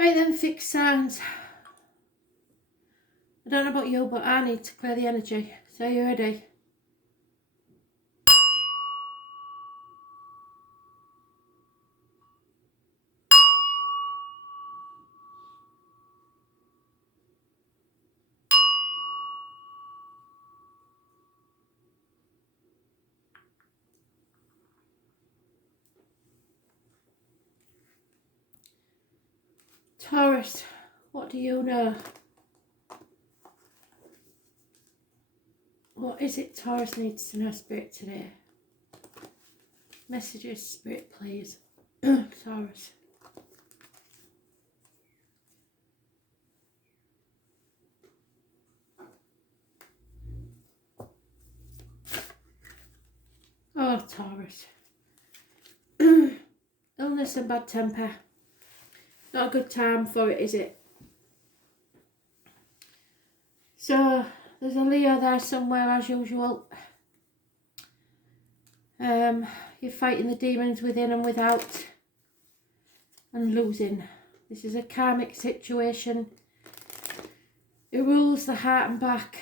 Right then, fixed signs. I don't know about you, but I need to clear the energy. So you ready? Taurus, what do you know? What is it Taurus needs to know, Spirit, today? Messages, Spirit, please. Taurus. Oh, Taurus. Illness and bad temper. Not a good time for it, is it? So, there's a Leo there somewhere as usual. You're fighting the demons within and without and losing. This is a karmic situation. It rules the heart and back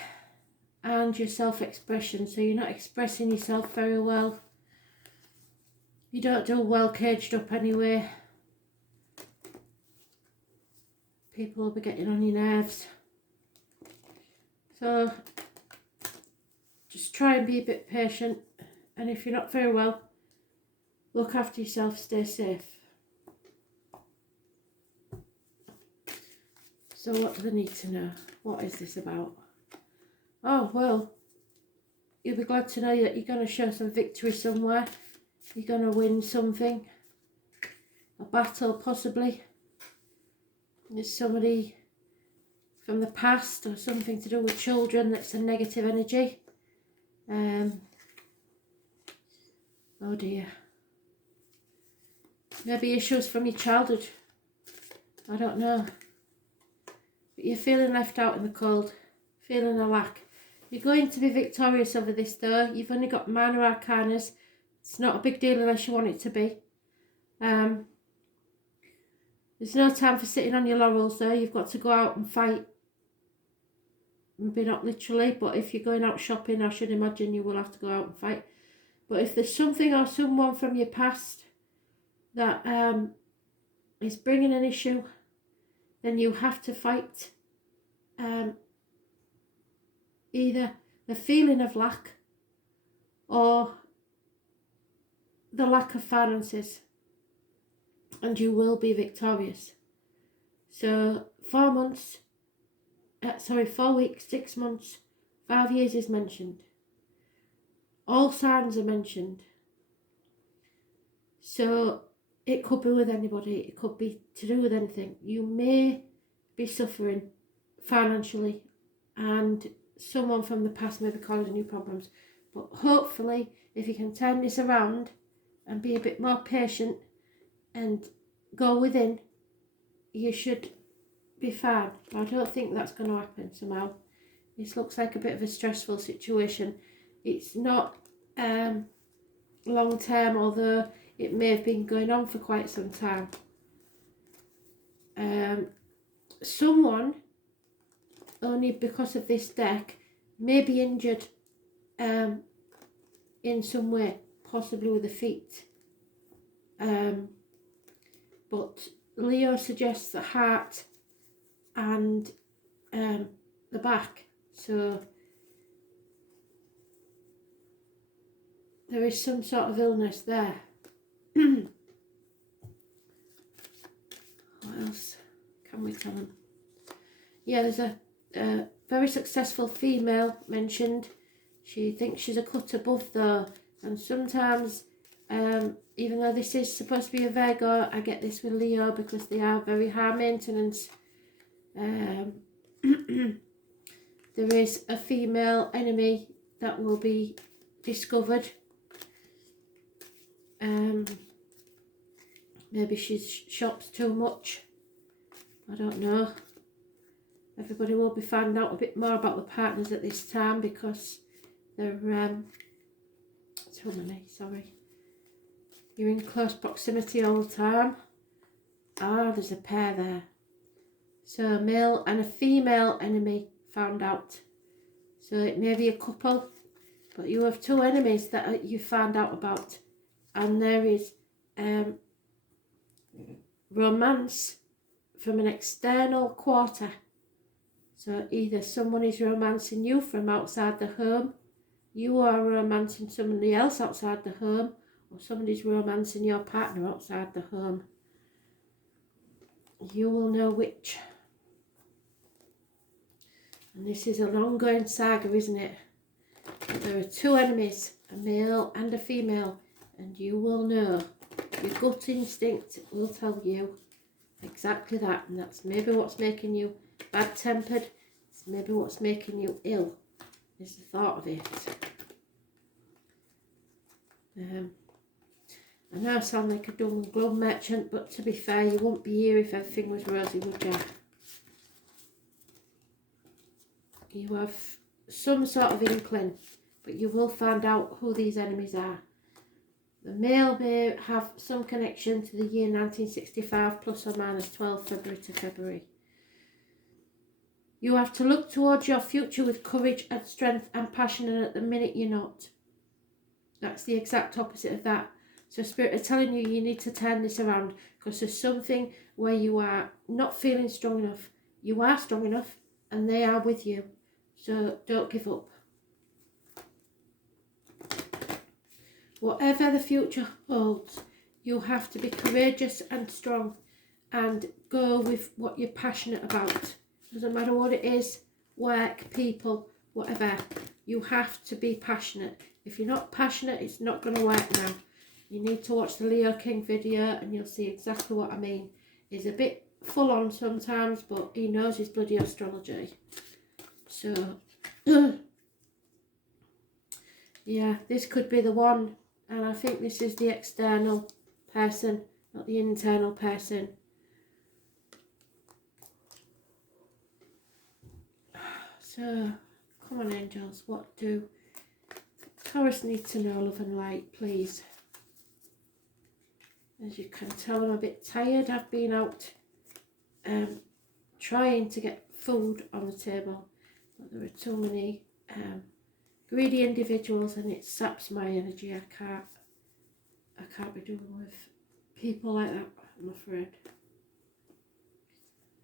and your self-expression. So you're not expressing yourself very well. You don't do well caged up anyway. People will be getting on your nerves. So just try and be a bit patient. And if you're not very well, look after yourself, stay safe. So what do they need to know? What is this about? Oh, well, you'll be glad to know that you're going to show some victory somewhere. You're going to win something. A battle, possibly. There's somebody from the past or something to do with children that's a negative energy. Oh dear. Maybe issues from your childhood. I don't know. But you're feeling left out in the cold. Feeling a lack. You're going to be victorious over this though. You've only got minor arcanas. It's not a big deal unless you want it to be. There's no time for sitting on your laurels though. You've got to go out and fight. Maybe not literally, but if you're going out shopping, I should imagine you will have to go out and fight. But if there's something or someone from your past that is bringing an issue, then you have to fight either the feeling of lack or the lack of finances, and you will be victorious. So 4 months, 4 weeks, 6 months, 5 years is mentioned. All signs are mentioned. So it could be with anybody. It could be to do with anything. You may be suffering financially and someone from the past may be causing you problems. But hopefully, if you can turn this around and be a bit more patient and go within, you should be fine. But I don't think that's going to happen somehow. This looks like a bit of a stressful situation. It's not long term, although it may have been going on for quite some time. Someone, only because of this deck, may be injured in some way, possibly with the feet. But Leo suggests the heart and the back. So there is some sort of illness there. What else can we tell them? Yeah, there's a very successful female mentioned. She thinks she's a cut above though, and sometimes even though this is supposed to be a Virgo, I get this with Leo because they are very high maintenance. There is a female enemy that will be discovered. Maybe she shops too much. I don't know. Everybody will be finding out a bit more about the partners at this time because they're too many, sorry. You're in close proximity all the time. Ah, there's a pair there. So a male and a female enemy found out. So it may be a couple, but you have two enemies that you found out about. And there is romance from an external quarter. So either someone is romancing you from outside the home, you are romancing somebody else outside the home, or somebody's romancing your partner outside the home. You will know which. And this is an ongoing saga, isn't it? There are two enemies, a male and a female, and you will know. Your gut instinct will tell you exactly that, and that's maybe what's making you bad-tempered. It's maybe what's making you ill, is the thought of it. I know I sound like a dumb glove merchant, but to be fair, you wouldn't be here if everything was rosy, would you? You have some sort of inkling, but you will find out who these enemies are. The male may have some connection to the year 1965 plus or minus 12 February to February. You have to look towards your future with courage and strength and passion, and at the minute you're not. That's the exact opposite of that. So Spirit are telling you you need to turn this around, because there's something where you are not feeling strong enough. You are strong enough and they are with you. So don't give up. Whatever the future holds, you have to be courageous and strong and go with what you're passionate about. Doesn't matter what it is, work, people, whatever. You have to be passionate. If you're not passionate, it's not going to work now. You need to watch the Leo King video and you'll see exactly what I mean. He's a bit full on sometimes, but he knows his bloody astrology. So, yeah, this could be the one. And I think this is the external person, not the internal person. So, come on angels, what do Taurus need to know, love and light, please? As you can tell, I'm a bit tired. I've been out trying to get food on the table, but there are too many greedy individuals and it saps my energy. I can't be doing with people like that, I'm afraid.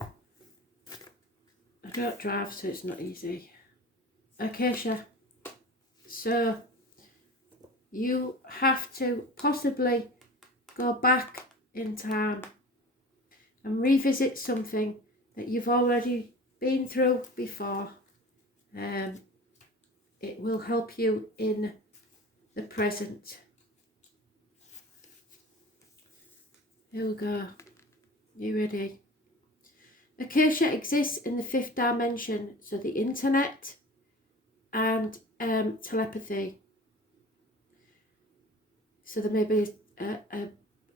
I don't drive, so it's not easy. Acacia, so you have to possibly go back in time and revisit something that you've already been through before. It will help you in the present. Here we go. You ready? Acacia exists in the 5th dimension, so the internet and telepathy. So there may be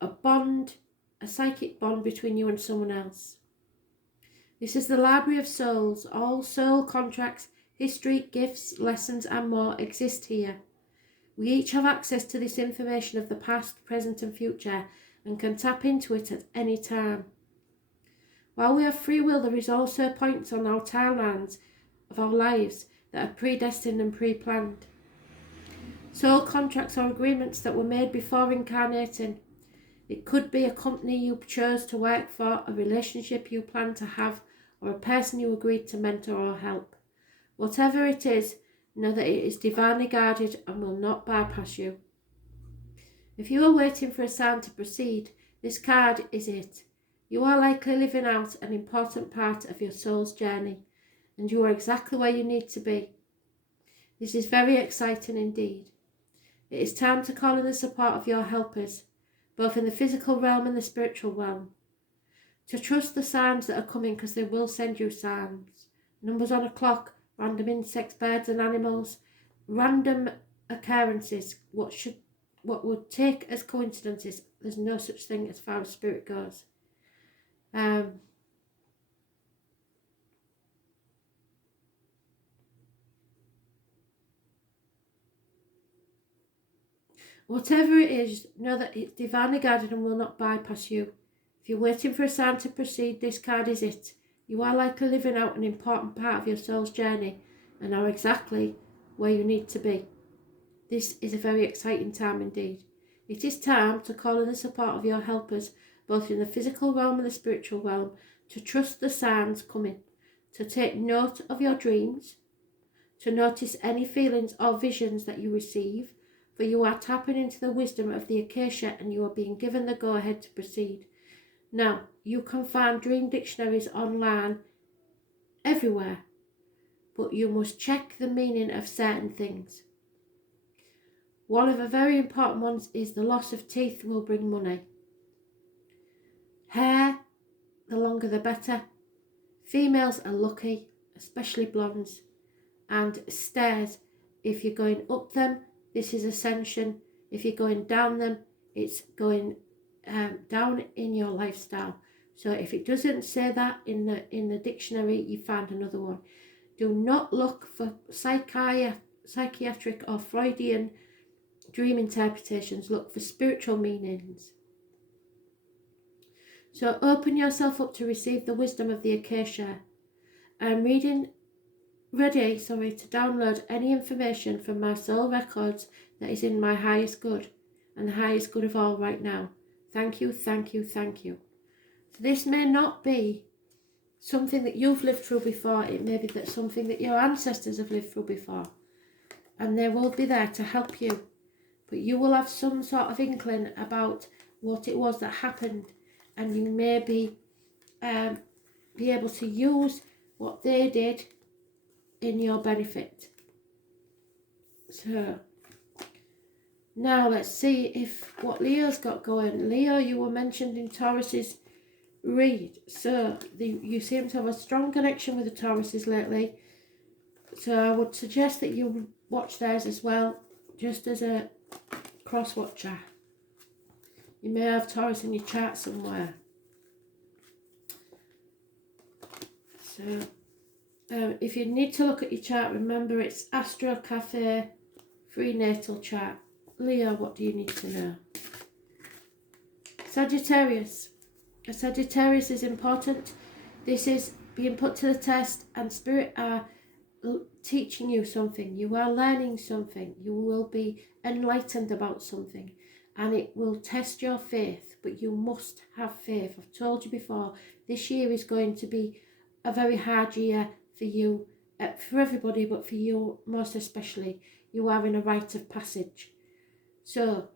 a bond, a psychic bond between you and someone else. This is the Library of Souls. All soul contracts, history, gifts, lessons and more exist here. We each have access to this information of the past, present and future and can tap into it at any time. While we have free will, there is also points on our timelines of our lives that are predestined and pre-planned. Soul contracts are agreements that were made before incarnating. It could be a company you chose to work for, a relationship you plan to have, or a person you agreed to mentor or help. Whatever it is, know that it is divinely guarded and will not bypass you. If you are waiting for a sign to proceed, this card is it. You are likely living out an important part of your soul's journey, and you are exactly where you need to be. This is very exciting indeed. It is time to call in the support of your helpers, both in the physical realm and the spiritual realm. To trust the signs that are coming, because they will send you signs. Numbers on a clock, random insects, birds and animals, random occurrences, what would take as coincidences. There's no such thing as far as spirit goes. Whatever it is, know that it's divinely guided and will not bypass you. If you're waiting for a sign to proceed, this card is it. You are likely living out an important part of your soul's journey and are exactly where you need to be. This is a very exciting time indeed. It is time to call in the support of your helpers, both in the physical realm and the spiritual realm, to trust the signs coming, to take note of your dreams, to notice any feelings or visions that you receive, for you are tapping into the wisdom of the Acacia and you are being given the go-ahead to proceed. Now, you can find dream dictionaries online everywhere, but you must check the meaning of certain things. One of the very important ones is the loss of teeth will bring money. Hair, the longer the better. Females are lucky, especially blondes. And stairs, if you're going up them, this is ascension. If you're going down them, it's going down in your lifestyle. So if it doesn't say that in the dictionary, you find another one. Do not look for psychiatric or Freudian dream interpretations. Look for spiritual meanings. So open yourself up to receive the wisdom of the Acacia. I'm ready to download any information from my soul records that is in my highest good and the highest good of all right now. Thank you, thank you, thank you. So this may not be something that you've lived through before. It may be that something that your ancestors have lived through before. And they will be there to help you. But you will have some sort of inkling about what it was that happened. And you may be able to use what they did in your benefit. So now let's see if what Leo's got going. Leo, you were mentioned in Taurus's read. So you seem to have a strong connection with the Tauruses lately. So I would suggest that you watch theirs as well, just as a cross watcher. You may have Taurus in your chart somewhere. So if you need to look at your chart, remember it's Astro Cafe free natal chart. Leo, what do you need to know? Sagittarius. A Sagittarius is important. This is being put to the test, and Spirit are teaching you something. You are learning something. You will be enlightened about something, and it will test your faith, but you must have faith. I've told you before, this year is going to be a very hard year for you, for everybody, but for you most especially. You are in a rite of passage. So,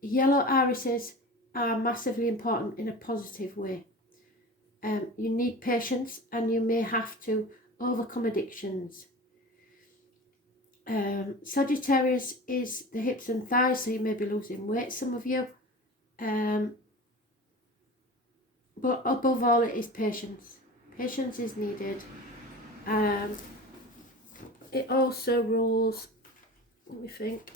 yellow irises are massively important in a positive way. You need patience, and you may have to overcome addictions. Sagittarius is the hips and thighs, so you may be losing weight, some of you. But above all, it is patience. Patience is needed. It also rules, let me think.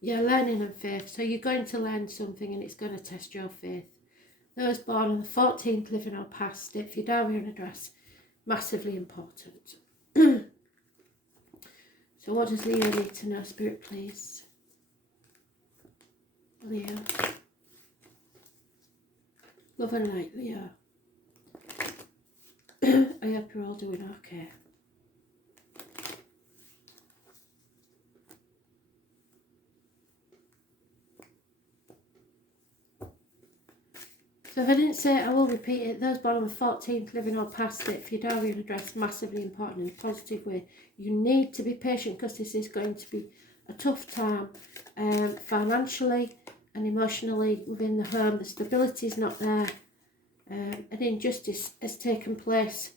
Yeah, learning and faith. So you're going to learn something and it's going to test your faith. Those born on the 14th, living or past, if your diary and address, massively important. So what does Leo need to know, Spirit, please? Leo. Love and light, Leo. I hope you're all doing okay. So if I didn't say it, I will repeat it. Those born on the 14th, living or past it, for your diary and address, massively important in a positive way. You need to be patient because this is going to be a tough time financially and emotionally within the home. The stability is not there. An injustice has taken place.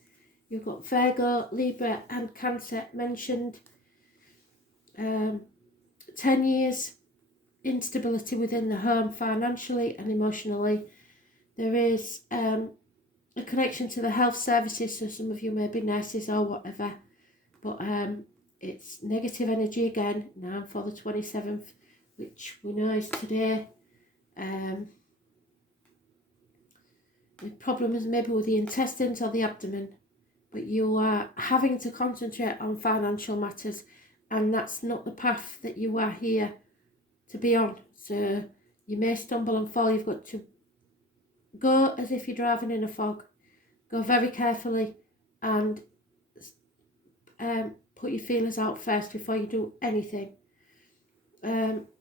You've got Virgo, Libra and Cancer mentioned. 10 years instability within the home financially and emotionally. There is a connection to the health services, so some of you may be nurses or whatever, but it's negative energy again now for the 27th, which we know is today. The problem is maybe with the intestines or the abdomen, but you are having to concentrate on financial matters, and that's not the path that you are here to be on. So you may stumble and fall. You've got to go as if you're driving in a fog. Go very carefully and put your feelers out first before you do anything.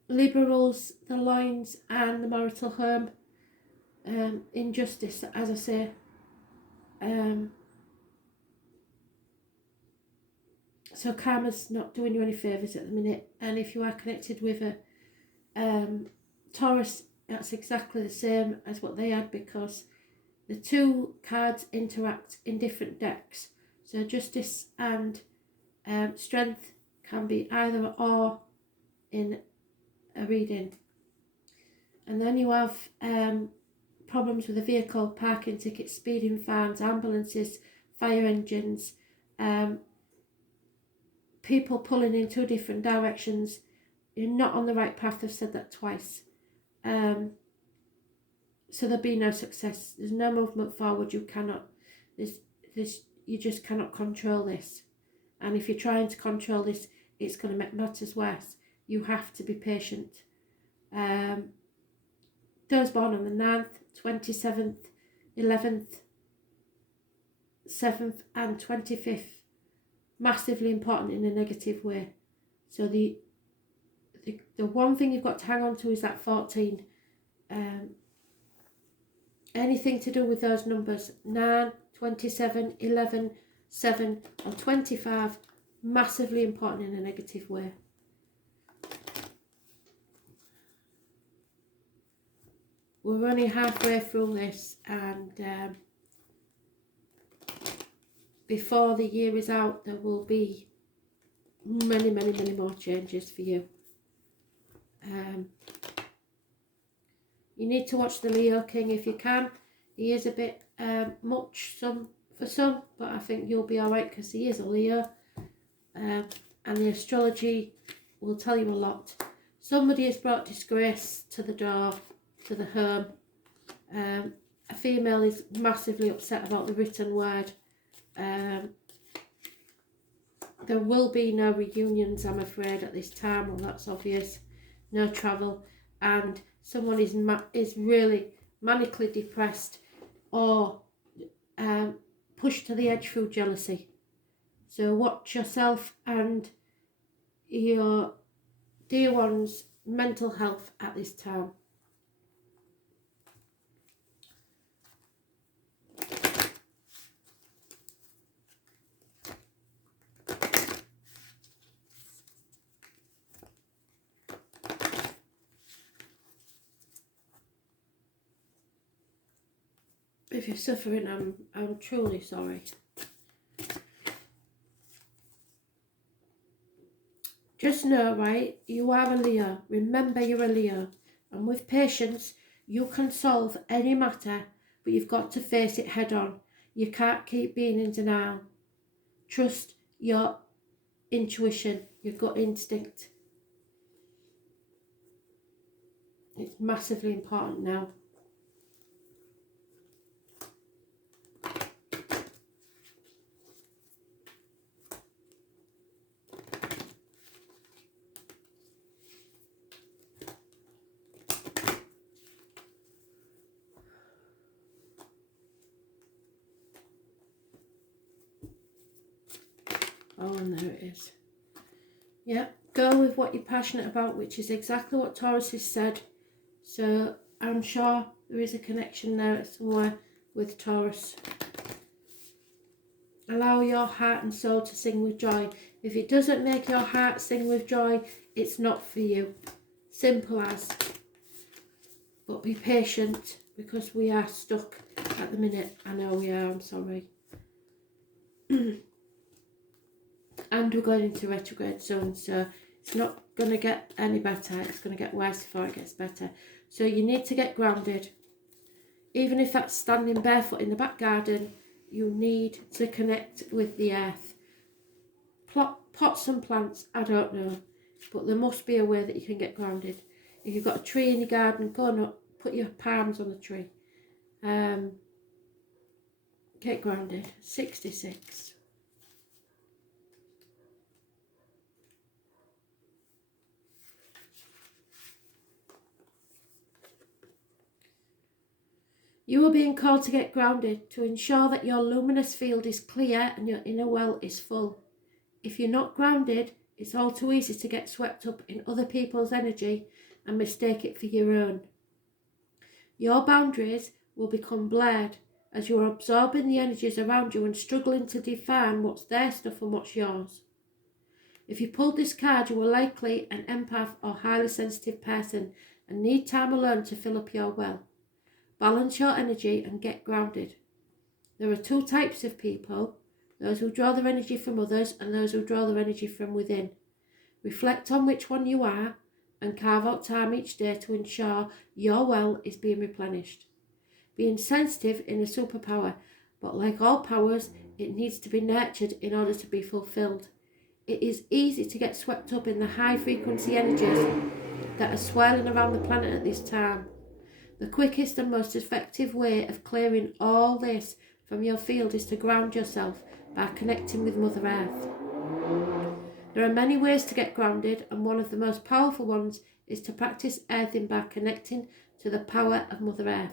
Libra rules the loins and the marital home. Injustice, as I say. So karma's not doing you any favours at the minute. And if you are connected with a Taurus, that's exactly the same as what they had, because the two cards interact in different decks. So justice and strength can be either or in a reading. And then you have problems with a vehicle, parking tickets, speeding fines, ambulances, fire engines, people pulling in two different directions. You're not on the right path. I've said that twice. So there'll be no success. There's no movement forward. You cannot. You just cannot control this. And if you're trying to control this, it's going to make matters worse. You have to be patient. Those born on the 9th, 27th, 11th, 7th and 25th, massively important in a negative way. So the one thing you've got to hang on to is that 14. Anything to do with those numbers, 9, 27, 11, 7 or 25, massively important in a negative way. We're only halfway through this, and before the year is out, there will be many more changes for you. You need to watch the Leo King if you can. He is a bit much for some, but I think you'll be alright because he is a Leo. And the astrology will tell you a lot. Somebody has brought disgrace to the door, to the home. A female is massively upset about the written word. There will be no reunions, I'm afraid, at this time. Well, that's obvious. No travel, and someone is really manically depressed or pushed to the edge through jealousy. So watch yourself and your dear one's mental health at this time. If you're suffering, I'm truly sorry. Just know, right, you are a Leo. Remember, you're a Leo. And with patience, you can solve any matter, but you've got to face it head on. You can't keep being in denial. Trust your intuition, your gut instinct. It's massively important now. Oh, and there it is. Yeah, go with what you're passionate about, which is exactly what Taurus has said. So I'm sure there is a connection there somewhere with Taurus. Allow your heart and soul to sing with joy. If it doesn't make your heart sing with joy, it's not for you. Simple as. But be patient, because we are stuck at the minute. I know we are, I'm sorry. And we're going into retrograde zone, so it's not going to get any better. It's going to get worse before it gets better. So you need to get grounded. Even if that's standing barefoot in the back garden, you need to connect with the earth. Pot some plants, I don't know, but there must be a way that you can get grounded. If you've got a tree in your garden, go and put your palms on the tree. Get grounded. 66. You are being called to get grounded, to ensure that your luminous field is clear and your inner well is full. If you're not grounded, it's all too easy to get swept up in other people's energy and mistake it for your own. Your boundaries will become blurred as you are absorbing the energies around you and struggling to define what's their stuff and what's yours. If you pulled this card, you are likely an empath or highly sensitive person and need time alone to fill up your well. Balance your energy and get grounded. There are two types of people, those who draw their energy from others and those who draw their energy from within. Reflect on which one you are and carve out time each day to ensure your well is being replenished. Being sensitive is a superpower, but like all powers, it needs to be nurtured in order to be fulfilled. It is easy to get swept up in the high frequency energies that are swirling around the planet at this time. The quickest and most effective way of clearing all this from your field is to ground yourself by connecting with Mother Earth. There are many ways to get grounded, and one of the most powerful ones is to practice earthing by connecting to the power of Mother Earth.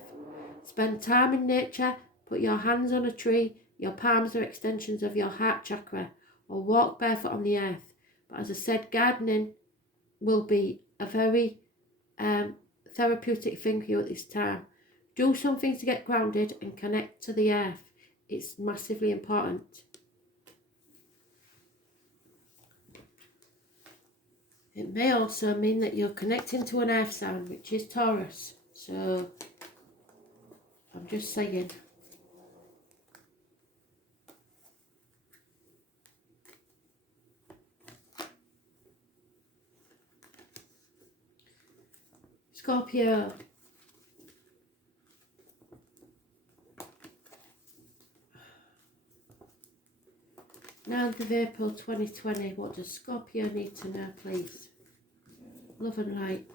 Spend time in nature, put your hands on a tree, your palms are extensions of your heart chakra, or walk barefoot on the earth. But as I said, gardening will be a very therapeutic thing for you at this time. Do something to get grounded and connect to the earth. It's massively important. It may also mean that you're connecting to an earth sign, which is Taurus. So I'm just saying. Scorpio. Ninth of April 2020. What does Scorpio need to know, please? Love and light.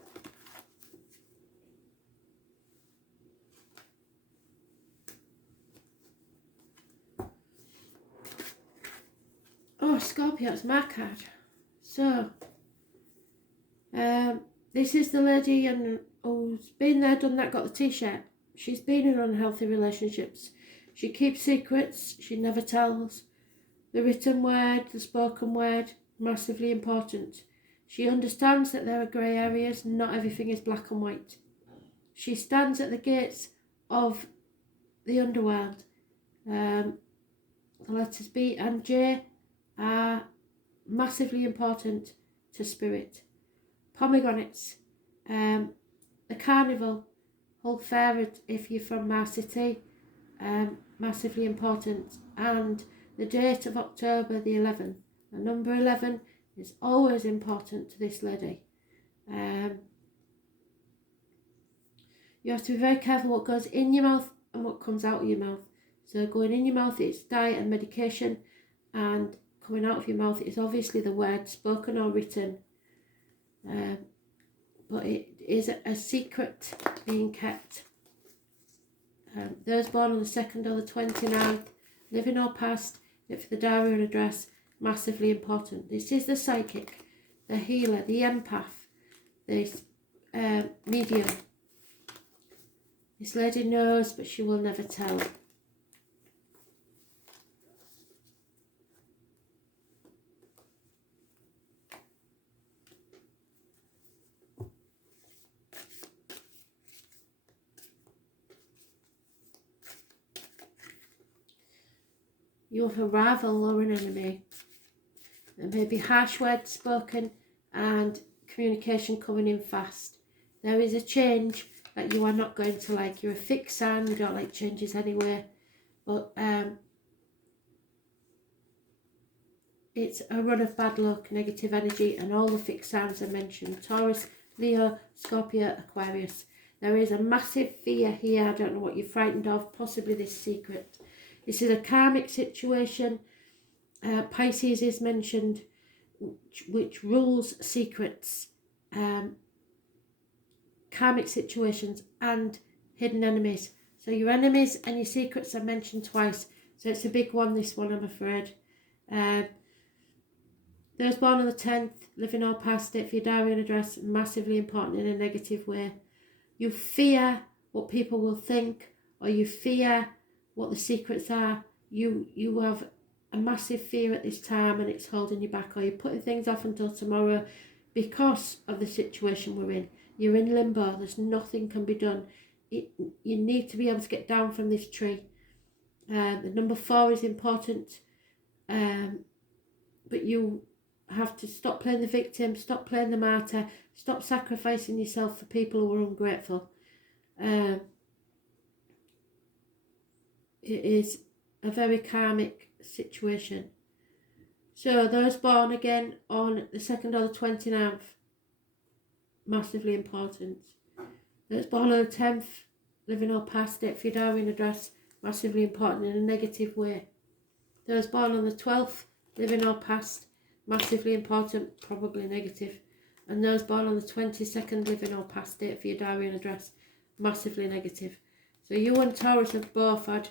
Oh, Scorpio, it's my card. So, this is the lady who's been there, done that, got the t-shirt. She's been in unhealthy relationships. She keeps secrets, she never tells. The written word, the spoken word, massively important. She understands that there are grey areas, not everything is black and white. She stands at the gates of the underworld. The letters B and J are massively important to spirit. Pomegranates, the carnival, Hull Fair if you're from Mars City, massively important, and the date of October the 11th. The number 11 is always important to this lady. You have to be very careful what goes in your mouth and what comes out of your mouth. So going in your mouth is diet and medication, and coming out of your mouth is obviously the word spoken or written. But it is a secret being kept. Those born on the 2nd or the 29th, living or past, it for the diary and address, massively important. This is the psychic, the healer, the empath, this medium. This lady knows, but she will never tell. You have a rival or an enemy. There may be harsh words spoken and communication coming in fast. There is a change that you are not going to like. You're a fixed sign, you don't like changes anyway. But it's a run of bad luck, negative energy, and all the fixed signs are mentioned. Taurus, Leo, Scorpio, Aquarius. There is a massive fear here. I don't know what you're frightened of, possibly this secret. This is a karmic situation. Pisces is mentioned, which rules secrets, karmic situations and hidden enemies. So your enemies and your secrets are mentioned twice. So it's a big one, this one, I'm afraid. Those born on the 10th, living or past it, for your diary and address, massively important in a negative way. You fear what people will think or you fear what the secrets are. You have a massive fear at this time and it's holding you back, or you're putting things off until tomorrow because of the situation we're in. You're in limbo. There's nothing can be done. You need to be able to get down from this tree. The number 4 is important, but you have to stop playing the victim, stop playing the martyr, stop sacrificing yourself for people who are ungrateful. It is a very karmic situation. So those born again on the 2nd or the 29th, massively important. Those born on the 10th, living or past, date for your diary and address, massively important in a negative way. Those born on the 12th, living or past, massively important, probably negative. And those born on the 22nd, living or past, date for your diary and address, massively negative. So you and Taurus have both had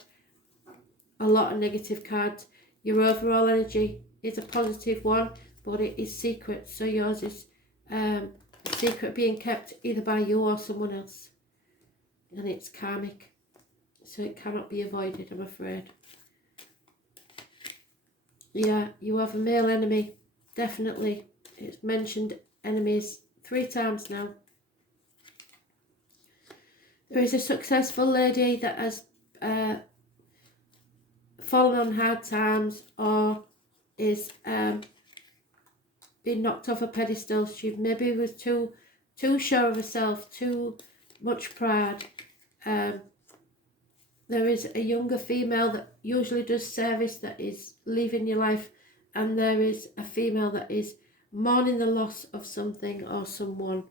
a lot of negative cards. Your overall energy is a positive one, but it is secret. So yours is a secret being kept either by you or someone else. And it's karmic. So it cannot be avoided, I'm afraid. Yeah, you have a male enemy. Definitely. It's mentioned enemies 3 times now. There is a successful lady that has fallen on hard times, or is been knocked off a pedestal. She maybe was too sure of herself, too much pride. There is a younger female that usually does service that is leaving your life, and there is a female that is mourning the loss of something or someone.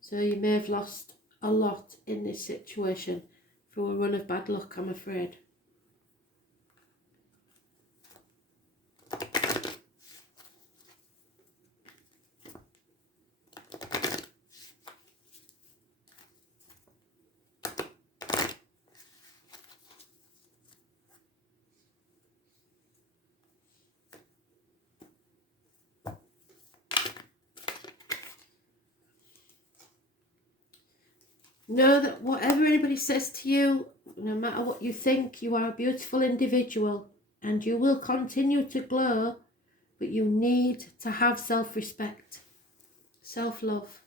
So you may have lost a lot in this situation through a run of bad luck, I'm afraid. Know that whatever anybody says to you, no matter what you think, you are a beautiful individual and you will continue to glow, but you need to have self-respect, self-love.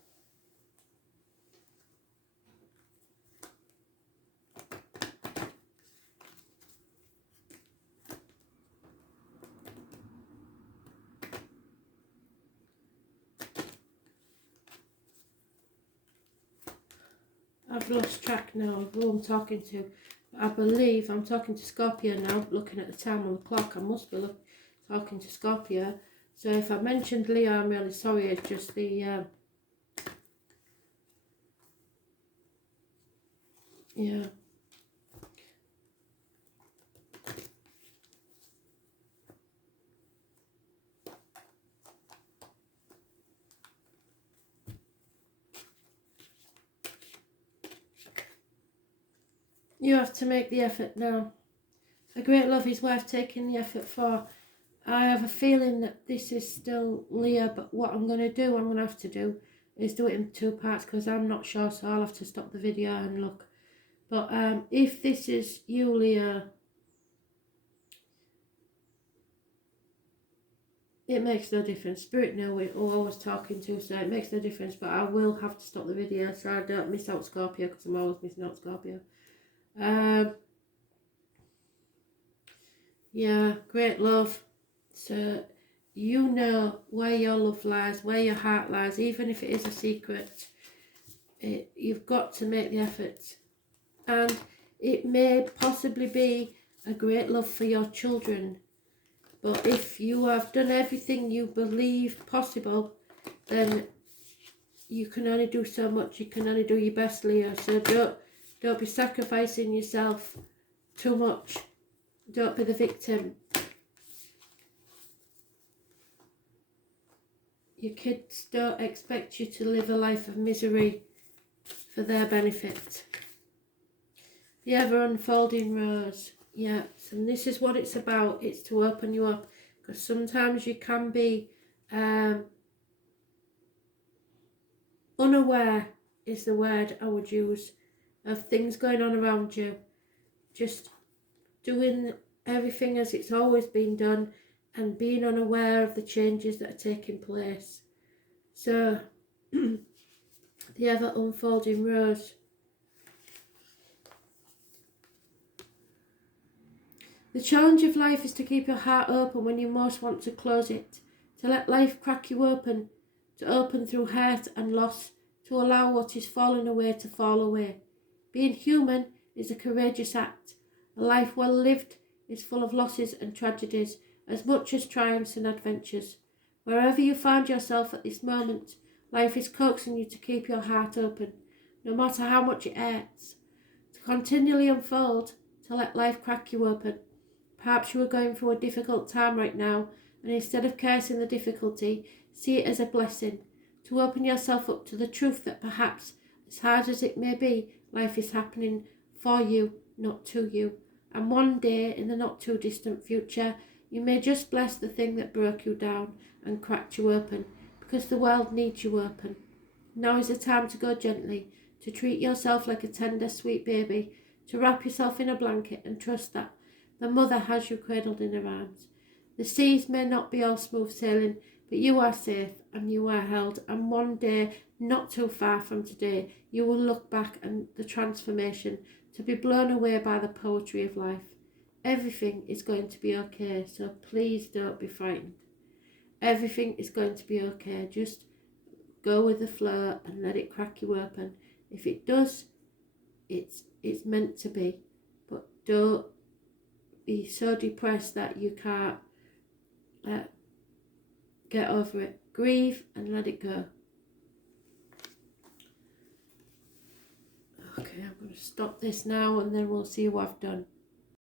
I've lost track now of who I'm talking to. I believe I'm talking to Scorpio now, looking at the time on the clock. I must be talking to Scorpio. So if I mentioned Leo, I'm really sorry. It's just the... yeah. You have to make the effort now. A great love is worth taking the effort for. I have a feeling that this is still Leo, but what I'm going to have to do, is do it in 2 parts because I'm not sure, so I'll have to stop the video and look. But if this is you, Leo, it makes no difference. Spirit know who I was talking to, so it makes no difference, but I will have to stop the video so I don't miss out Scorpio, because I'm always missing out Scorpio. Yeah, great love. So you know where your love lies, where your heart lies, even if it is a secret. You've got to make the effort. And it may possibly be a great love for your children. But if you have done everything you believe possible, then you can only do so much. You can only do your best, Leo. So don't be sacrificing yourself too much. Don't be the victim. Your kids don't expect you to live a life of misery for their benefit. The ever unfolding rose. Yeah, and this is what it's about. It's to open you up, because sometimes you can be unaware is the word I would use. of things going on around you. Just doing everything as it's always been done and being unaware of the changes that are taking place. So, the ever unfolding rose. The challenge of life is to keep your heart open when you most want to close it, to let life crack you open, to open through hurt and loss, to allow what is falling away to fall away. Being human is a courageous act. A life well lived is full of losses and tragedies, as much as triumphs and adventures. Wherever you find yourself at this moment, life is coaxing you to keep your heart open, no matter how much it hurts, to continually unfold, to let life crack you open. Perhaps you are going through a difficult time right now, and instead of cursing the difficulty, see it as a blessing, to open yourself up to the truth that perhaps, as hard as it may be, life is happening for you, not to you. And one day, in the not too distant future, you may just bless the thing that broke you down and cracked you open, because the world needs you open. Now is the time to go gently, to treat yourself like a tender, sweet baby, to wrap yourself in a blanket and trust that the mother has you cradled in her arms. The seas may not be all smooth sailing, but you are safe and you are held, and one day, not too far from today, you will look back and the transformation, to be blown away by the poetry of life. Everything is going to be okay, so please don't be frightened. Everything is going to be okay. Just go with the flow and let it crack you open. If it does, it's meant to be. But don't be so depressed that you can't get over it. Grieve and let it go. Okay, I'm going to stop this now and then we'll see what I've done.